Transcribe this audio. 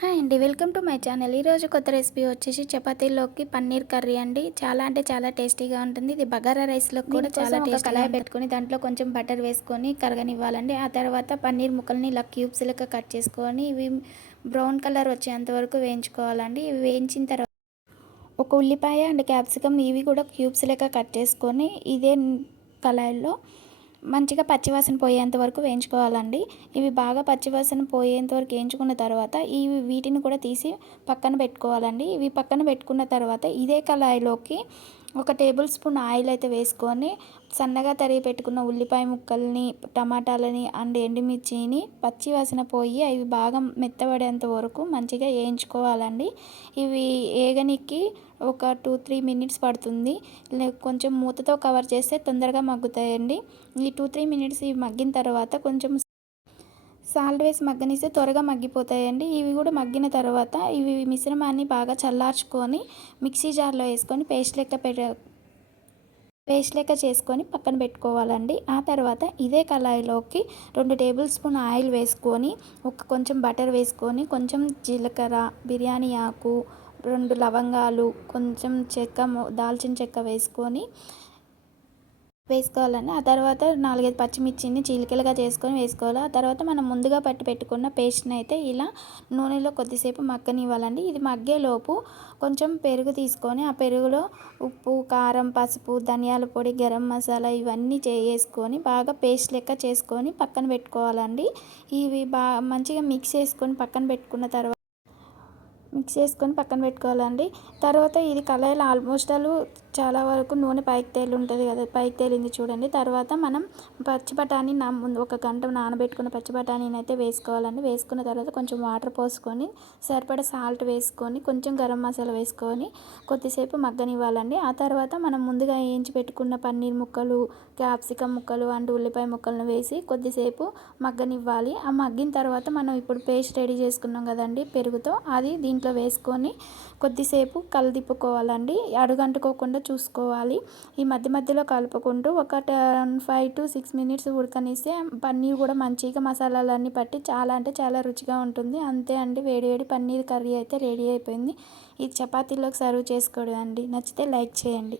Hi అండి. Welcome to my channel. ఈరోజు కొత్త రెసిపీ వచ్చేసి చపాతీలోకి పన్నీర్ కర్రీ అండి. చాలా అంటే చాలా టేస్టీగా ఉంటుంది. ఇది బగారా రైస్లో కూడా చాలా టేస్టీగా కళాయి పెట్టుకొని దాంట్లో కొంచెం బటర్ వేసుకొని కరగనివ్వాలండి. ఆ తర్వాత పన్నీర్ ముక్కల్ని ఇలా క్యూబ్స్ లెక్క కట్ చేసుకొని ఇవి బ్రౌన్ కలర్ వచ్చేంత వరకు వేయించుకోవాలండి. ఇవి వేయించిన తర్వాత ఒక ఉల్లిపాయ అండ్ క్యాప్సికమ్ ఇవి కూడా క్యూబ్స్ లెక్క కట్ చేసుకొని ఇదే కళాయిలో మంచిగా పచ్చివాసన పోయేంత వరకు వేయించుకోవాలండి. ఇవి బాగా పచ్చివాసన పోయేంత వరకు వేయించుకున్న తర్వాత వీటిని కూడా తీసి పక్కన పెట్టుకోవాలండి. ఇవి పక్కన పెట్టుకున్న తర్వాత ఇదే కళాయిలోకి ఒక టేబుల్ స్పూన్ ఆయిల్ అయితే వేసుకొని సన్నగా తరిగి పెట్టుకున్న ఉల్లిపాయ ముక్కల్ని, టమాటాలని అండ్ ఎండుమిర్చిని పచ్చి వాసన పోయి అవి బాగా మెత్తబడేంత వరకు మంచిగా వేయించుకోవాలండి. ఇవి ఏగనికి ఒక 2-3 మినిట్స్ పడుతుంది. కొంచెం మూతతో కవర్ చేస్తే తొందరగా మగ్గుతాయండి. ఈ 2-3 మినిట్స్ ఇవి మగ్గిన తర్వాత కొంచెం సాల్ట్ వేసి మగ్గనిస్తే త్వరగా మగ్గిపోతాయండి. ఇవి కూడా మగ్గిన తర్వాత ఇవి మిశ్రమాన్ని బాగా చల్లార్చుకొని మిక్సీ జార్లో వేసుకొని పేస్ట్ లెక్క చేసుకొని పక్కన పెట్టుకోవాలండి. ఆ తర్వాత ఇదే కళాయిలోకి 2 టేబుల్ స్పూన్ ఆయిల్ వేసుకొని కొంచెం బటర్ వేసుకొని కొంచెం జీలకర్ర, బిర్యానీ ఆకు, 2 లవంగాలు, కొంచెం దాల్చిన చెక్క వేసుకోవాలండి. ఆ తర్వాత 4-5 పచ్చిమిర్చిని చీలికలుగా చేసుకొని వేసుకోవాలి. ఆ తర్వాత మనం ముందుగా పెట్టుకున్న పేస్ట్ని అయితే ఇలా నూనెలో కొద్దిసేపు మగ్గనివ్వాలండి. ఇది మగ్గేలోపు కొంచెం పెరుగు తీసుకొని ఆ పెరుగులో ఉప్పు, కారం, పసుపు, ధనియాల పొడి, గరం మసాలా ఇవన్నీ వేసుకొని బాగా పేస్ట్ లెక్క చేసుకొని పక్కన పెట్టుకోవాలండి. ఇవి మంచిగా మిక్స్ చేసుకొని పక్కన పెట్టుకోవాలండి. తర్వాత ఇది కళాయిలో ఆల్మోస్ట్ చాలా వరకు నూనె పైకి తేలి ఉంటుంది కదా, పైకి తేలింది చూడండి. తర్వాత మనం పచ్చి బఠానీ ముందు 1 గంట నానబెట్టుకున్న పచ్చి బఠానీని అయితే వేసుకోవాలండి. వేసుకున్న తర్వాత కొంచెం వాటర్ పోసుకొని సరిపడా సాల్ట్ వేసుకొని కొంచెం గరం మసాలా వేసుకొని కొద్దిసేపు మగ్గనివ్వాలండి. ఆ తర్వాత మనం ముందుగా వేయించి పెట్టుకున్న పన్నీర్ ముక్కలు, క్యాప్సికమ్ ముక్కలు అండ్ ఉల్లిపాయ ముక్కలను వేసి కొద్దిసేపు మగ్గనివ్వాలి. ఆ మగ్గిన తర్వాత మనం ఇప్పుడు పేస్ట్ రెడీ చేసుకున్నాం కదండి పెరుగుతో, అది దీంట్లో వేసుకొని కొద్దిసేపు కలదిప్పుకోవాలండి. అడుగంటుకోకుండా చూసుకోవాలి. ఈ మధ్య మధ్యలో కలుపుకుంటూ ఒక 5-6 మినిట్స్ ఉడకనిస్తే పన్నీర్ కూడా మంచిగా మసాలాలన్నీ పట్టి చాలా అంటే చాలా రుచిగా ఉంటుంది. అంతే అండి, వేడివేడి పన్నీర్ కర్రీ అయితే రెడీ అయిపోయింది. ఇది చపాతీలోకి సర్వ్ చేసుకోవడం అండి. నచ్చితే లైక్ చేయండి.